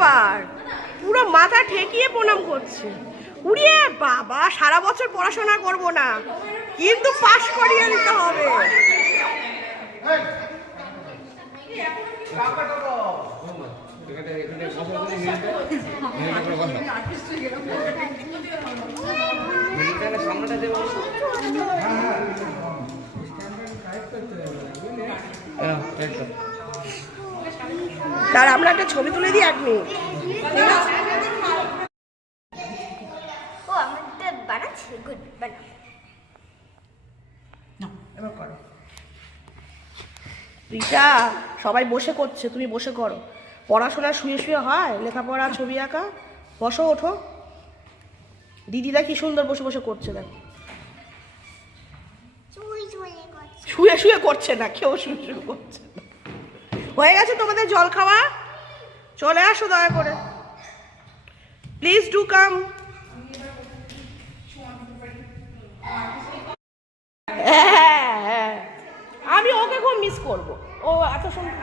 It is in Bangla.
ব্যাপার, পুরো মাথা ঠেকিয়ে প্রণাম করছে। উড়িয়ে বাবা, সারা বছর পড়াশোনা করব না, কিন্তু পাশ করিয়ে দিতে হবে। তার আমরা একটা ছবি তুলে দিই 1 মিনিট। রিতা, সবাই বসে করছে, তুমি বসে করো। পড়াশোনা শুয়ে শুয়ে হয়? লেখাপড়া, ছবি আঁকা। বসো, ওঠো। দিদিরা কি সুন্দর বসে বসে করছে, দেখো। শুয়ে শুয়ে করছে না, কেউ শুয়ে শুয়ে করছে না। হয়ে গেছে তোমাদের জল খাওয়া? চলে আসো দয়া করে, প্লিজ ডু কাম। হ্যাঁ, আমি ওকে খুব মিস করবো। ও এত সুন্দর।